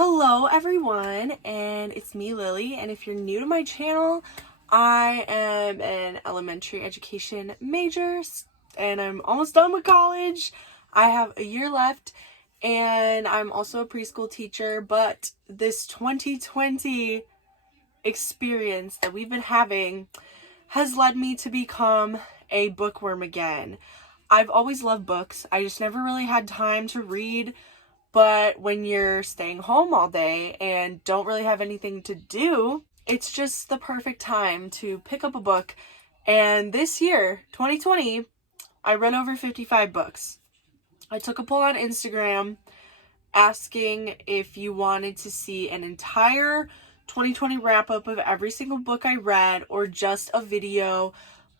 Hello everyone, and it's me, Lily, and if you're new to my channel, I am an elementary education major and I'm almost done with college. I have a year left and I'm also a preschool teacher, but this 2020 experience that we've been having has led me to become a bookworm again. I've always loved books. I just never really had time to read. But when you're staying home all day and don't really have anything to do, it's just the perfect time to pick up a book. And this year, 2020, I read over 55 books. I took a poll on Instagram asking if you wanted to see an entire 2020 wrap-up of every single book I read or just a video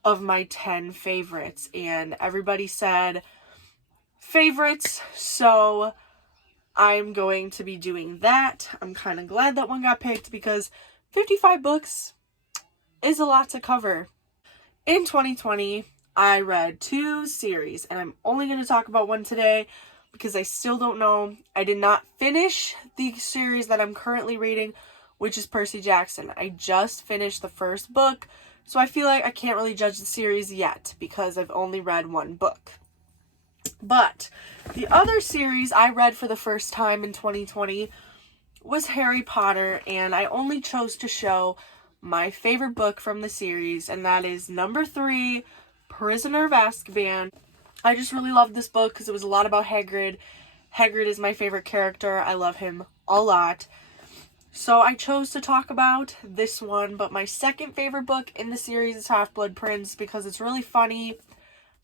of my 10 favorites. And everybody said favorites, so I'm going to be doing that. I'm kind of glad that one got picked because 55 books is a lot to cover. In 2020, I read 2 series, and I'm only going to talk about one today because I still don't know. I did not finish the series that I'm currently reading, which is Percy Jackson. I just finished the first book, so I feel like I can't really judge the series yet because I've only read one book. But the other series I read for the first time in 2020 was Harry Potter, and I only chose to show my favorite book from the series, and that is number 3, Prisoner of Azkaban. I just really loved this book because it was a lot about Hagrid. Hagrid is my favorite character. I love him a lot. So I chose to talk about this one, but my second favorite book in the series is Half-Blood Prince because it's really funny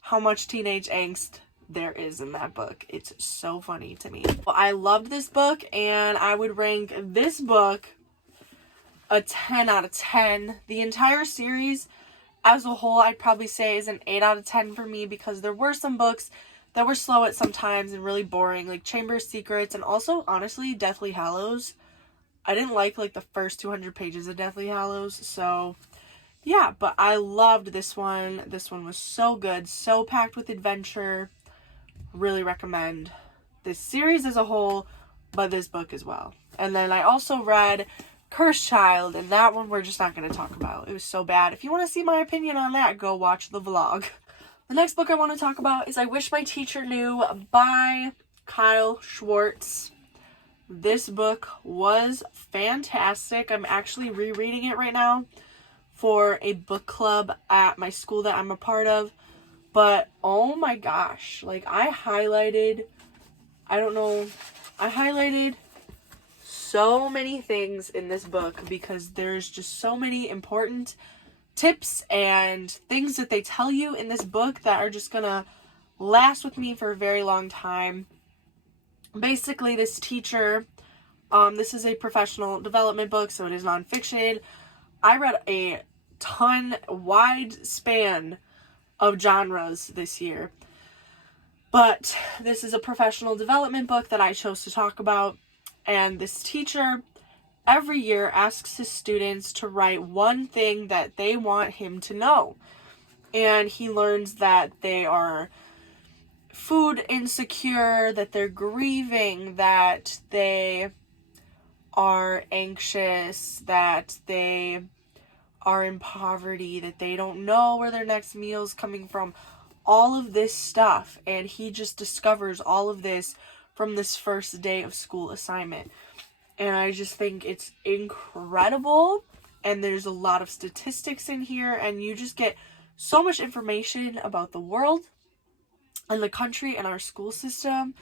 how much teenage angst there is in that book. It's so funny to me. Well, I loved this book, and I would rank this book a 10 out of 10. The entire series as a whole, I'd probably say is an 8 out of 10 for me because there were some books that were slow at some times and really boring, like Chamber of Secrets and also, honestly, Deathly Hallows. I didn't like the first 200 pages of Deathly Hallows, so yeah, but I loved this one. This one was so good, so packed with adventure. Really recommend this series as a whole, but this book as well. And then I also read Cursed Child, and that one we're just not going to talk about. It was so bad. If you want to see my opinion on that, go watch the vlog. The next book I want to talk about is I Wish My Teacher Knew by Kyle Schwartz. This book was fantastic. I'm actually rereading it right now for a book club at my school that I'm a part of. But, oh my gosh, I highlighted so many things in this book because there's just so many important tips and things that they tell you in this book that are just gonna last with me for a very long time. Basically, this teacher, this is a professional development book, so it is nonfiction. I read a wide span of genres this year, but this is a professional development book that I chose to talk about, and this teacher every year asks his students to write one thing that they want him to know, and he learns that they are food insecure, that they're grieving, that they are anxious, that they are in poverty, that they don't know where their next meal is coming from, all of this stuff. And he just discovers all of this from this first day of school assignment. And I just think it's incredible. And there's a lot of statistics in here, and you just get so much information about the world and the country and our school system.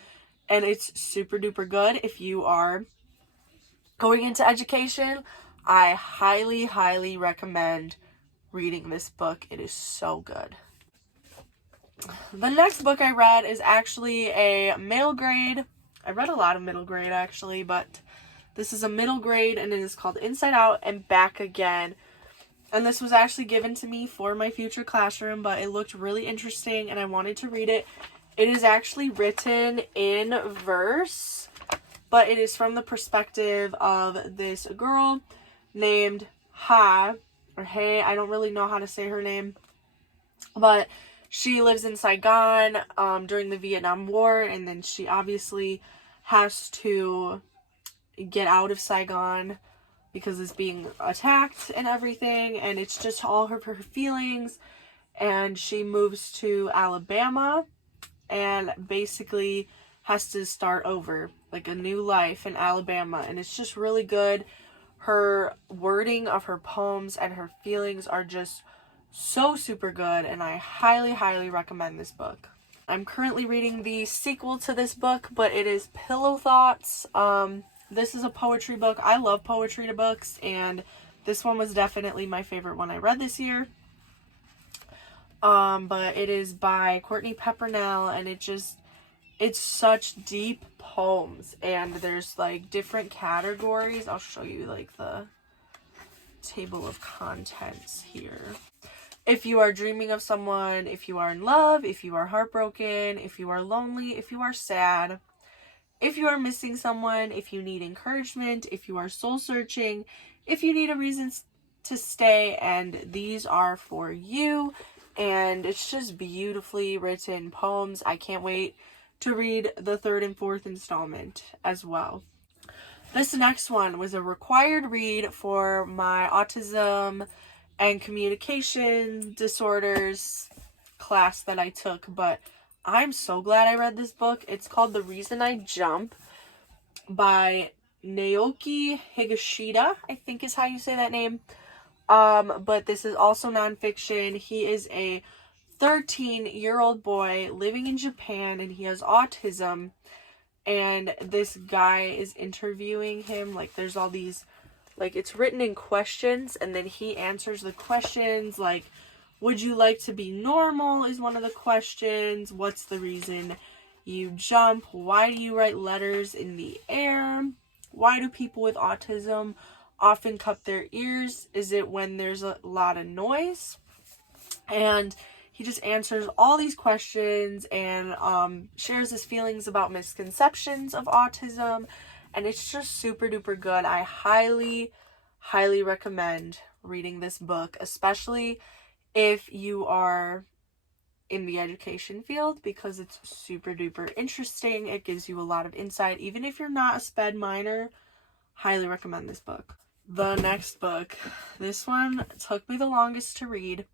And it's super duper good if you are going into education. I highly, highly recommend reading this book. It is so good. The next book I read is actually a middle grade. I read a lot of middle grade actually, but this is a middle grade, and it is called Inside Out and Back Again. And this was actually given to me for my future classroom, but it looked really interesting and I wanted to read it. It is actually written in verse, but it is from the perspective of this girl named Ha, or Hey, I don't really know how to say her name, but she lives in Saigon during the Vietnam War, and then she obviously has to get out of Saigon because it's being attacked and everything, and it's just all her feelings. And she moves to Alabama and basically has to start over, like a new life in Alabama, and it's just really good. Her wording of her poems and her feelings are just so super good, and I highly recommend this book. I'm currently reading the sequel to this book, but it is Pillow Thoughts. This is a poetry book. I love poetry books, and this one was definitely my favorite one I read this year. But it is by Courtney Peppernell, and it's such deep poems, and there's like different categories. I'll show you like the table of contents here. If you are dreaming of someone, if you are in love, if you are heartbroken, if you are lonely, if you are sad, if you are missing someone, if you need encouragement, if you are soul searching, if you need a reason to stay, and these are for you. And it's just beautifully written poems. I can't wait to read the 3rd and 4th installment as well. This next one was a required read for my autism and communication disorders class that I took, but I'm so glad I read this book. It's called The Reason I Jump by Naoki Higashida, I think is how you say that name. But this is also nonfiction. He is a 13-year-old boy living in Japan, and he has autism. And this guy is interviewing him. Like, there's all these, like, it's written in questions, and then he answers the questions. Like, would you like to be normal is one of the questions. What's the reason you jump? Why do you write letters in the air? Why do people with autism often cut their ears? Is it when there's a lot of noise? And he just answers all these questions and shares his feelings about misconceptions of autism, and it's just super duper good. I highly recommend reading this book, especially if you are in the education field, because it's super duper interesting. It gives you a lot of insight. Even if you're not a SPED minor, highly recommend this book. The next book, this one took me the longest to read,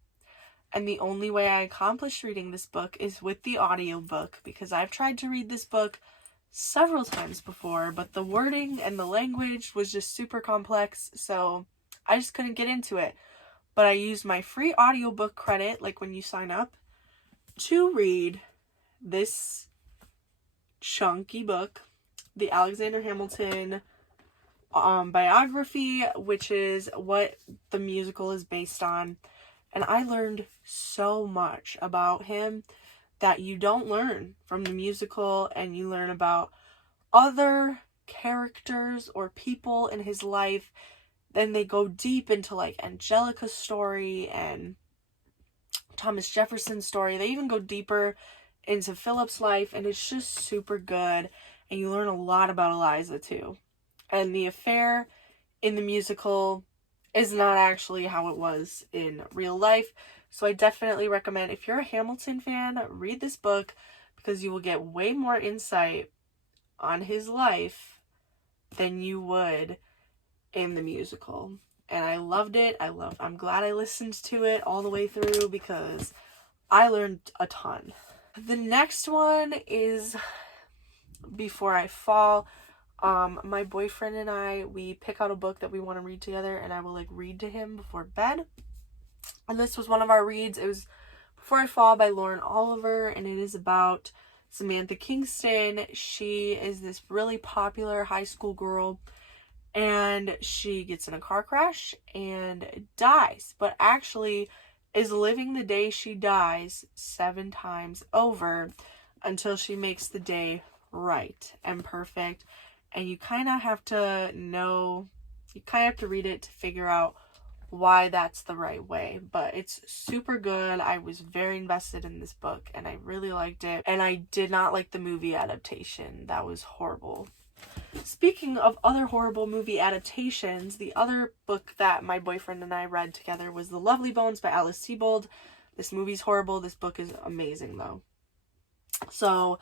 and the only way I accomplished reading this book is with the audiobook, because I've tried to read this book several times before, but the wording and the language was just super complex, so I just couldn't get into it. But I used my free audiobook credit, like when you sign up, to read this chunky book, the Alexander Hamilton biography, which is what the musical is based on. And I learned so much about him that you don't learn from the musical, and you learn about other characters or people in his life. Then they go deep into like Angelica's story and Thomas Jefferson's story. They even go deeper into Philip's life, and it's just super good. And you learn a lot about Eliza too. And the affair in the musical is not actually how it was in real life. So I definitely recommend, if you're a Hamilton fan, read this book, because you will get way more insight on his life than you would in the musical. And I loved it. I'm glad I listened to it all the way through, because I learned a ton. The next one is Before I Fall. My boyfriend and I, we pick out a book that we want to read together, and I will like read to him before bed. And this was one of our reads. It was Before I Fall by Lauren Oliver, and it is about Samantha Kingston. She is this really popular high school girl, and she gets in a car crash and dies, but actually is living the day she dies 7 times over until she makes the day right and perfect. And you kind of have to read it to figure out why that's the right way. But it's super good. I was very invested in this book, and I really liked it. And I did not like the movie adaptation. That was horrible. Speaking of other horrible movie adaptations, the other book that my boyfriend and I read together was The Lovely Bones by Alice Sebold. This movie's horrible. This book is amazing, though. So,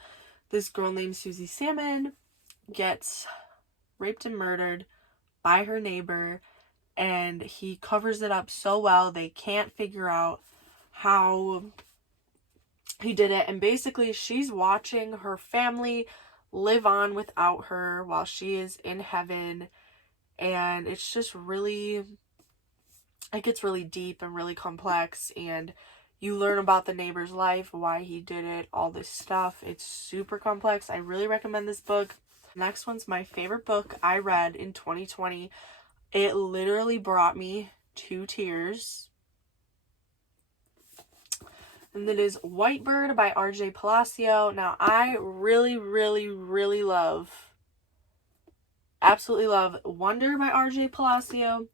this girl named Susie Salmon gets raped and murdered by her neighbor, and he covers it up so well. They can't figure out how he did it, and basically she's watching her family live on without her while she is in heaven, and it's just really, it gets really deep and really complex, and you learn about the neighbor's life, why he did it, all this stuff. It's super complex. I really recommend this book. Next one's my favorite book I read in 2020. It literally brought me to tears. And that is White Bird by R.J. Palacio. Now, I really, really, really absolutely love Wonder by R.J. Palacio.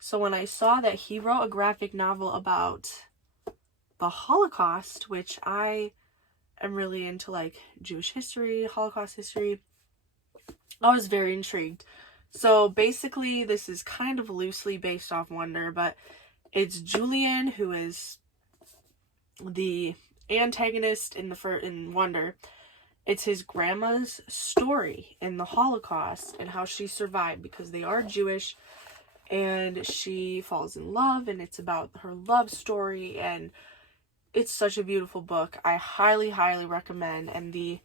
So when I saw that he wrote a graphic novel about the Holocaust, which I am really into, like, Jewish history, Holocaust history, I was very intrigued. So basically, this is kind of loosely based off Wonder, but it's Julian, who is the antagonist in Wonder. It's his grandma's story in the Holocaust and how she survived, because they are Jewish, and she falls in love, and it's about her love story, and it's such a beautiful book. I highly, highly recommend, and the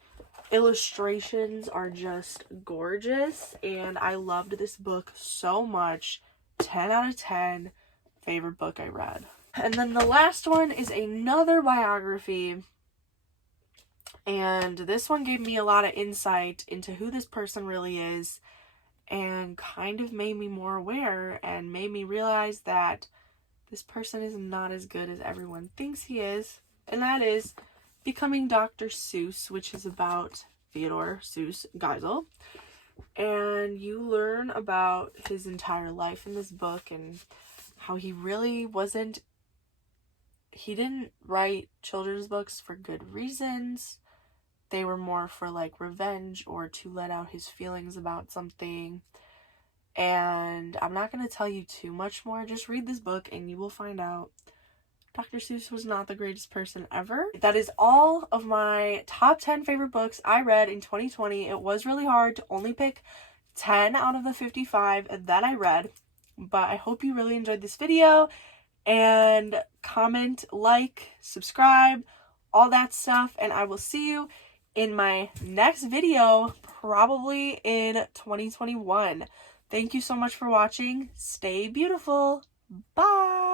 illustrations are just gorgeous, and I loved this book so much. 10 out of 10, favorite book I read. And then the last one is another biography, and this one gave me a lot of insight into who this person really is, and kind of made me more aware and made me realize that this person is not as good as everyone thinks he is, and that is Becoming Dr. Seuss, which is about Theodore Seuss Geisel. And you learn about his entire life in this book, and how he really wasn't, he didn't write children's books for good reasons. They were more for, like, revenge or to let out his feelings about something. And I'm not going to tell you too much more. Just read this book and you will find out Dr. Seuss was not the greatest person ever. That is all of my top 10 favorite books I read in 2020. It was really hard to only pick 10 out of the 55 that I read, but I hope you really enjoyed this video, and comment, like, subscribe, all that stuff, and I will see you in my next video, probably in 2021. Thank you so much for watching. Stay beautiful. Bye.